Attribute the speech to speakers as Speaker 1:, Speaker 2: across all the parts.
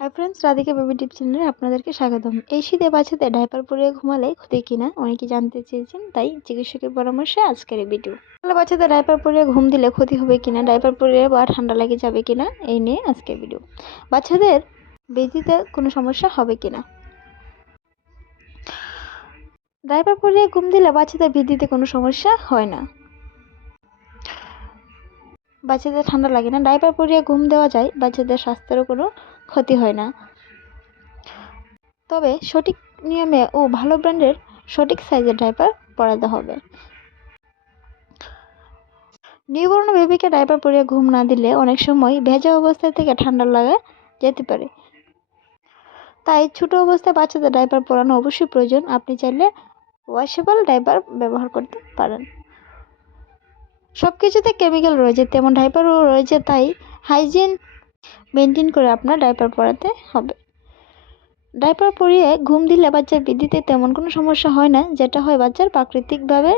Speaker 1: Hi friends Radhika baby tip চ্যানেলে আপনাদেরকে স্বাগতম। এই শীতে বাচ্চাদের ডাইপার পরিয়ে ঘুমালে ক্ষতি কিনা অনেকে জানতে চেয়েছেন, তাই চিকিৎসকের পরামর্শে আজকের এই ভিডিও তাহলে বাচ্চাদের ডাইপার পরিয়ে ঘুম দিলে ক্ষতি হবে কিনা ডাইপার পরিয়ে বা ঠান্ডা লেগে যাবে কিনা, এই নিয়ে আজকের ভিডিও বাচ্চাদের বেদিতে কোনো সমস্যা হবে কিনা? ডাইপার পরিয়ে ঘুম দিলে বাচ্চাদের বৃদ্ধিতে কোনো সমস্যা হয় না। বাচ্চাদের ঠান্ডা লাগে না। ডাইপার পরিয়ে ঘুম দেওয়া যায়, বাচ্চাদের স্বাস্থ্যেরও কোনো ক্ষতি হয় না। তবে সঠিক নিয়মে ও ভালো ব্র্যান্ডের সঠিক সাইজের ডাইপার পরাতে হবে। নিউবর্ণ বেবিকে ডাইপার পরিয়ে ঘুম না দিলে অনেক সময় ভেজা অবস্থায় থেকে ঠান্ডা লাগা যেতে পারে। তাই ছোট অবস্থায় বাচ্চাদের ডাইপার পরানো অবশ্যই প্রয়োজন। আপনি চাইলে ওয়াশেবল ডাইপার ব্যবহার করতে পারেন। সব কিছুতে কেমিক্যাল রয়েছে, তেমন ডাইপারও রয়েছে, তাই হাইজিন মেনটেন করে আপনার ডাইপার পরাতে হবে। ডাইপার পরিয়ে ঘুম দিলে বাচ্চার বৃদ্ধিতে তেমন কোনো সমস্যা হয় না, যেটা হয় বাচ্চার প্রাকৃতিকভাবে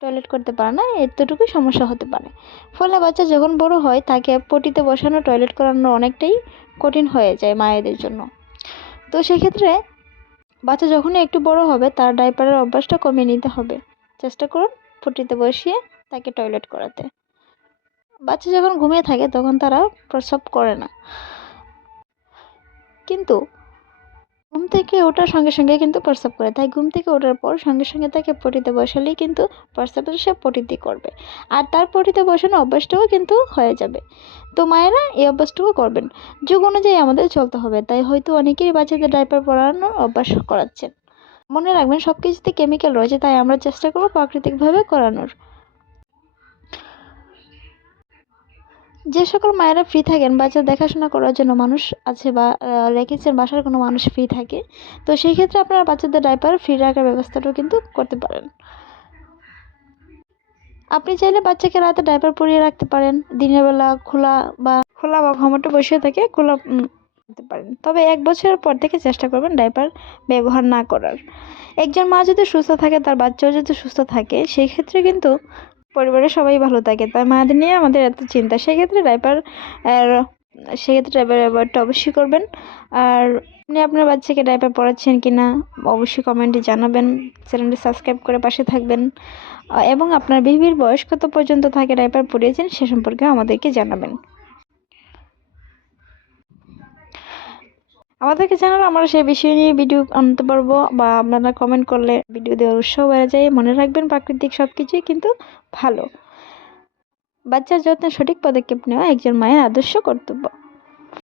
Speaker 1: টয়লেট করতে পারে না, এতটুকুই সমস্যা হতে পারে। ফলে বাচ্চা যখন বড় হয়, তাকে পটিতে বসানো টয়লেট করানো অনেকটাই কঠিন হয়ে যায় মায়েদের জন্য। তো সেক্ষেত্রে বাচ্চা যখনই একটু বড় হবে, তার ডাইপারের অভ্যাসটা কমিয়ে নিতে হবে। চেষ্টা করুন পটিতে বসিয়ে তাকে টয়লেট করাতে। বাচ্চা যখন ঘুমিয়ে থাকে, তখন তারা প্রসব করে না। কিন্তু ঘুম থেকে ওঠার সঙ্গে সঙ্গে কিন্তু প্রস্রাব করে। তাই ঘুম থেকে ওঠার পর সঙ্গে সঙ্গে তাকে পটিতে বসালেই কিন্তু প্রস্রাবটা সে পটিতে করবে। আর তার পটিতে বসানো অভ্যাসটাও কিন্তু হয়ে যাবে। তো মায়েরা এই অভ্যাসটুকু করবেন। যুগ অনুযায়ী আমাদের চলতে হবে। তাই হয়তো অনেকেই বাচ্চাদের ডাইপার পরানোর অভ্যাস করাচ্ছেন। মনে রাখবেন সব কিছুতে কেমিক্যাল রয়েছে, তাই আমরা চেষ্টা করব প্রাকৃতিকভাবে করানোর। যে সকল মায়েরা ফ্রি থাকেন বাচ্চা দেখাশোনা করার জন্য মানুষ আছে বা রেখেছেন, বাসার কোনো মানুষ ফ্রি থাকে, তো সেই ক্ষেত্রে আপনারা বাচ্চাদের ডাইপার ফ্রি রাখার ব্যবস্থাটাও কিন্তু করতে পারেন। আপনি চাইলে বাচ্চাকে রাতে ডাইপার পরিয়ে রাখতে পারেন, দিনের বেলা খোলা বা খোলা বা ঘমটা বসিয়ে থাকে খোলা করতে পারেন। তবে এক বছরের পর থেকে চেষ্টা করবেন ডাইপার ব্যবহার না করার। একজন মা যদি সুস্থ থাকে, তার বাচ্চাও যদি সুস্থ থাকে, সেই ক্ষেত্রে কিন্তু পরিবারের সবাই ভালো থাকে। তাই মায়েদের নিয়ে আমাদের এত চিন্তা। সেক্ষেত্রে ডাইপার সেক্ষেত্রে ডাইপার ব্যবহারটা অবশ্যই করবেন। আর আপনি আপনার বাচ্চাকে ডাইপার পড়াচ্ছেন কি না অবশ্যই কমেন্টে জানাবেন। চ্যানেলটি সাবস্ক্রাইব করে পাশে থাকবেন। এবং আপনার বেবির বয়স কত পর্যন্ত থাকে ডাইপার পড়িয়েছেন সে সম্পর্কে আমাদেরকে জানাবেন। আমাদেরকে জানালে আমরা সেই বিষয় নিয়ে ভিডিও আনতে পারব বা আপনারা কমেন্ট করলে ভিডিও দেওয়ার উৎসাহ বেড়ে যায়। মনে রাখবেন, প্রাকৃতিক সব কিছুই কিন্তু ভালো। বাচ্চার যত্নে সঠিক পদক্ষেপ নেওয়া একজন মায়ের আদর্শ কর্তব্য।